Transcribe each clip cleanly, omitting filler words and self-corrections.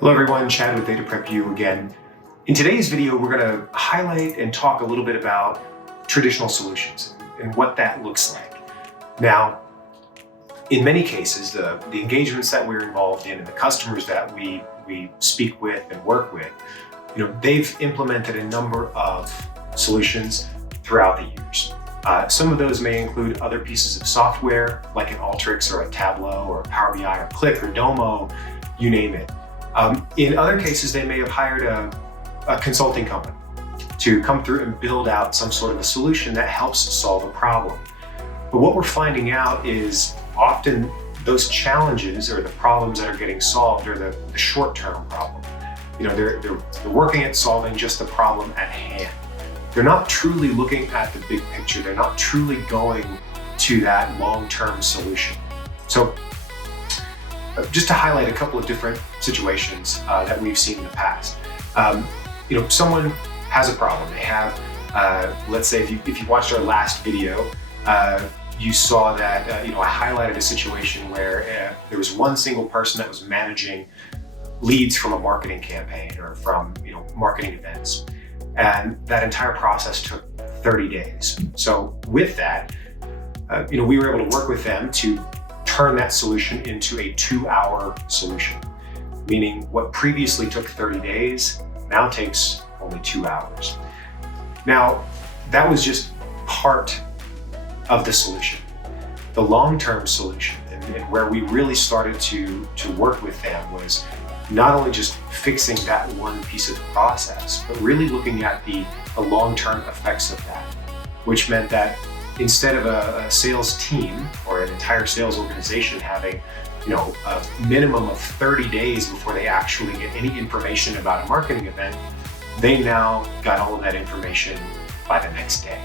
Hello everyone, Chad with Data Prep U again. In today's video, we're going to highlight and talk a little bit about traditional solutions and what that looks like. Now, in many cases, the engagements that we're involved in and the customers that we speak with and work with, they've implemented a number of solutions throughout the years. Some of those may include other pieces of software like an Alteryx or a Tableau or PowerBI or Qlik or Domo, you name it. In other cases, they may have hired a consulting company to come through and build out some sort of a solution that helps solve a problem. But what we're finding out is often those challenges or the problems that are getting solved are the short-term problem. They're working at solving just the problem at hand. They're not truly looking at the big picture. They're not truly going to that long-term solution. So just to highlight a couple of different situations that we've seen in the past. Someone has a problem. They have, let's say if you watched our last video, you saw that I highlighted a situation where there was one single person that was managing leads from a marketing campaign or from marketing events. And that entire process took 30 days. So with that, we were able to work with them to turn that solution into a 2-hour solution, meaning what previously took 30 days now takes only 2 hours. Now, that was just part of the solution. The long-term solution and where we really started to work with them was not only just fixing that one piece of the process, but really looking at the long-term effects of that, which meant that instead of a sales team or an entire sales organization having a minimum of 30 days before they actually get any information about a marketing event, they now got all of that information by the next day.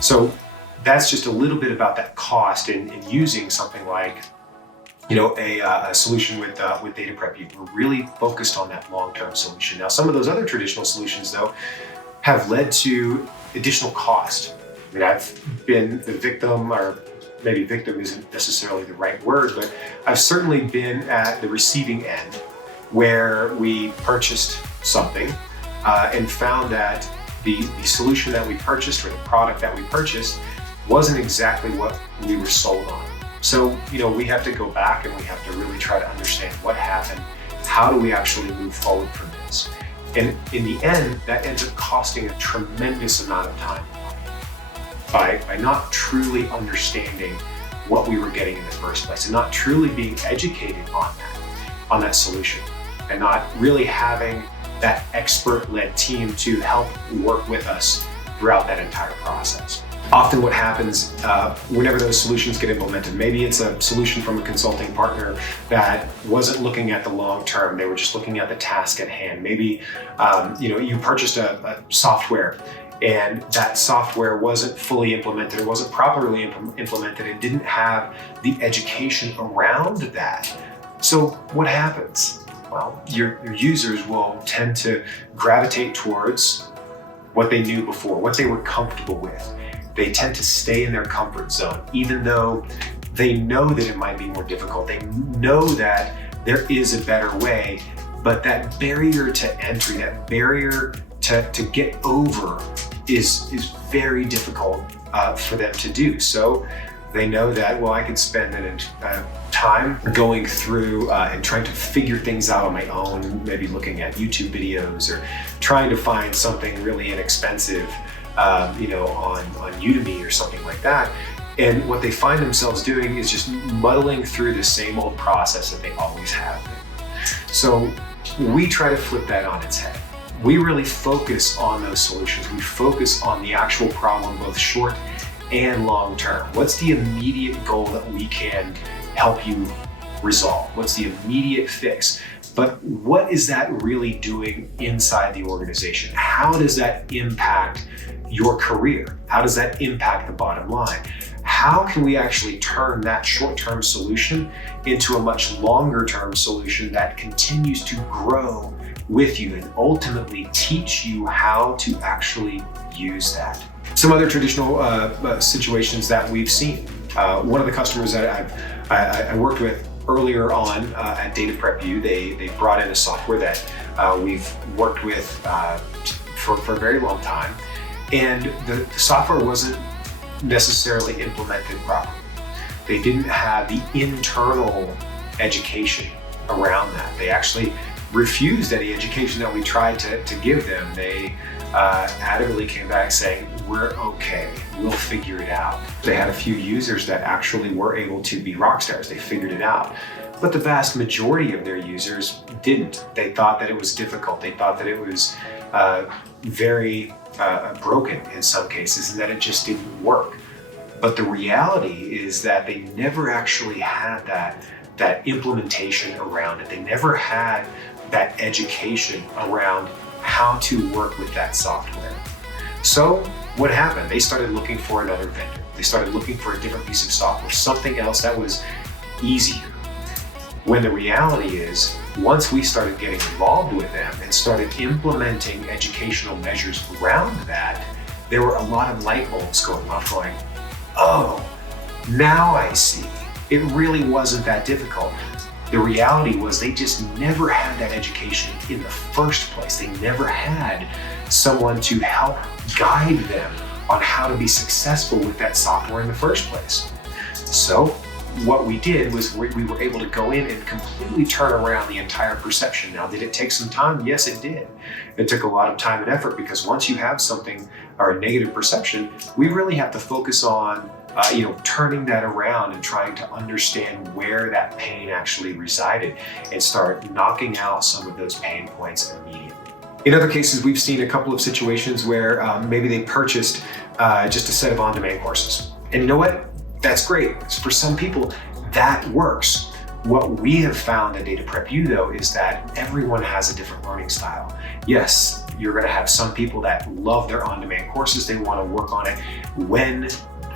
So that's just a little bit about that cost in using something like a solution with Data Prep U. We're really focused on that long-term solution. Now, some of those other traditional solutions, though, have led to additional cost. I've been the victim, or maybe victim isn't necessarily the right word, but I've certainly been at the receiving end where we purchased something and found that the solution that we purchased or the product that we purchased wasn't exactly what we were sold on. So, we have to go back and we have to really try to understand what happened. How do we actually move forward from this? And in the end, that ends up costing a tremendous amount of time by not truly understanding what we were getting in the first place and not truly being educated on that solution and not really having that expert-led team to help work with us throughout that entire process. Often what happens whenever those solutions get implemented, maybe it's a solution from a consulting partner that wasn't looking at the long term, they were just looking at the task at hand. Maybe you purchased a software and that software wasn't fully implemented or wasn't properly implemented and didn't have the education around that. So what happens? Well, your users will tend to gravitate towards what they knew before, what they were comfortable with. They tend to stay in their comfort zone, even though they know that it might be more difficult. They know that there is a better way, but that barrier to entry, that barrier to get over is very difficult for them to do. So they know that, well, I could spend time going through and trying to figure things out on my own, maybe looking at YouTube videos or trying to find something really inexpensive on Udemy or something like that. And what they find themselves doing is just muddling through the same old process that they always have been. So we try to flip that on its head. We really focus on those solutions. We focus on the actual problem, both short and long term. What's the immediate goal that we can help you resolve? What's the immediate fix? But what is that really doing inside the organization? How does that impact your career? How does that impact the bottom line? How can we actually turn that short-term solution into a much longer-term solution that continues to grow with you and ultimately teach you how to actually use that? Some other traditional situations that we've seen. One of the customers that I worked with earlier on at Data Prep U, they brought in a software that we've worked with for a very long time. And the software wasn't necessarily implemented properly. They didn't have the internal education around that. They actually refused any education that we tried to give them. They adamantly came back saying, we're okay, we'll figure it out. They had a few users that actually were able to be rock stars. They figured it out. But the vast majority of their users didn't. They thought that it was difficult. They thought that it was very broken in some cases and that it just didn't work. But the reality is that they never actually had that implementation around it. They never had that education around how to work with that software. So what happened? They started looking for another vendor. They started looking for a different piece of software, something else that was easier. When the reality is, once we started getting involved with them and started implementing educational measures around that, there were a lot of light bulbs going off going, oh, now I see. It really wasn't that difficult. The reality was they just never had that education in the first place. They never had someone to help guide them on how to be successful with that software in the first place. So what we did was we were able to go in and completely turn around the entire perception. Now, did it take some time? Yes, it did. It took a lot of time and effort because once you have something or a negative perception, we really have to focus on turning that around and trying to understand where that pain actually resided and start knocking out some of those pain points immediately. In other cases, we've seen a couple of situations where maybe they purchased just a set of on-demand courses. And you know what? That's great. For some people, that works. What we have found at Data Prep U, though, is that everyone has a different learning style. Yes, you're going to have some people that love their on-demand courses. They want to work on it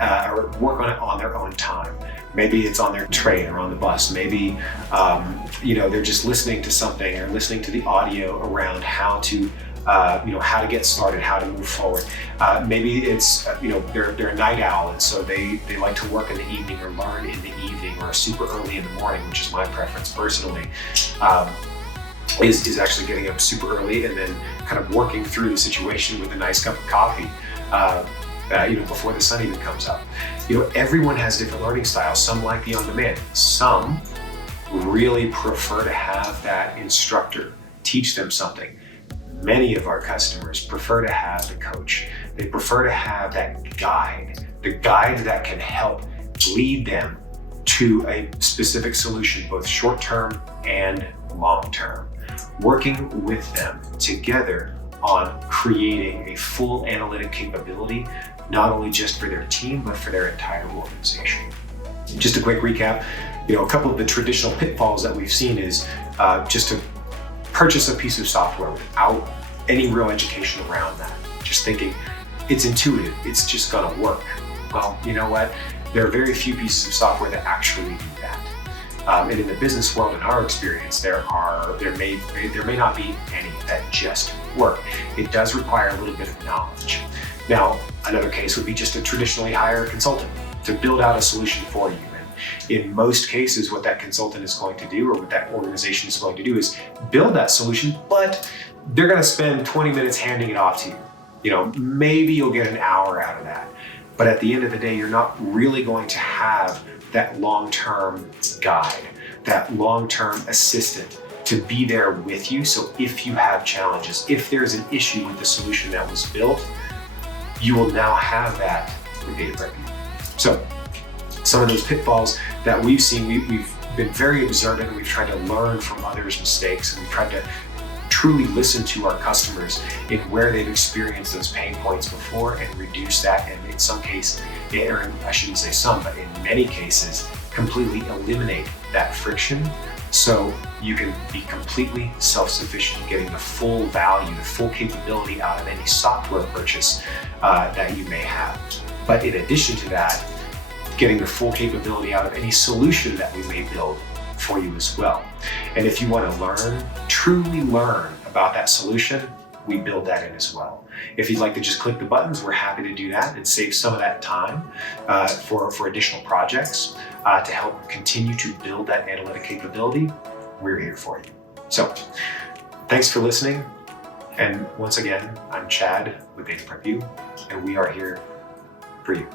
or work on it on their own time. Maybe it's on their train or on the bus. Maybe they're just listening to something or listening to the audio around how to get started, how to move forward. Maybe it's they're a night owl, and so they like to work in the evening or learn in the evening or super early in the morning, which is my preference personally. Is actually getting up super early and then kind of working through the situation with a nice cup of coffee. Before the sun even comes up. Everyone has different learning styles. Some like the on-demand. Some really prefer to have that instructor teach them something. Many of our customers prefer to have the coach. They prefer to have that guide, the guide that can help lead them to a specific solution, both short-term and long-term. Working with them together on creating a full analytic capability, not only just for their team, but for their entire organization. Just a quick recap, a couple of the traditional pitfalls that we've seen is just to purchase a piece of software without any real education around that. Just thinking it's intuitive, it's just gonna work. Well, you know what? There are very few pieces of software that actually do that. And in the business world, in our experience, there may not be any that just work. It does require a little bit of knowledge. Now, another case would be just to traditionally hire a consultant to build out a solution for you. And in most cases, what that consultant is going to do, or what that organization is going to do, is build that solution, but they're going to spend 20 minutes handing it off to you. Maybe you'll get an hour out of that. But at the end of the day, you're not really going to have that long-term guide, that long-term assistant to be there with you. So if you have challenges, if there's an issue with the solution that was built, you will now have that with Data Prep U. So some of those pitfalls that we've seen, we've been very observant. We've tried to learn from others' mistakes, and we've tried to truly listen to our customers in where they've experienced those pain points before and reduce that, and in some cases, or I shouldn't say some, but in many cases, completely eliminate that friction so you can be completely self-sufficient, getting the full value, the full capability out of any software purchase that you may have. But in addition to that, getting the full capability out of any solution that we may build for you as well. And if you want to truly learn about that solution, we build that in as well. If you'd like to just click the buttons, we're happy to do that and save some of that time for additional projects. to help continue to build that analytic capability, we're here for you. So thanks for listening. And once again, I'm Chad with Data Prep U, and we are here for you.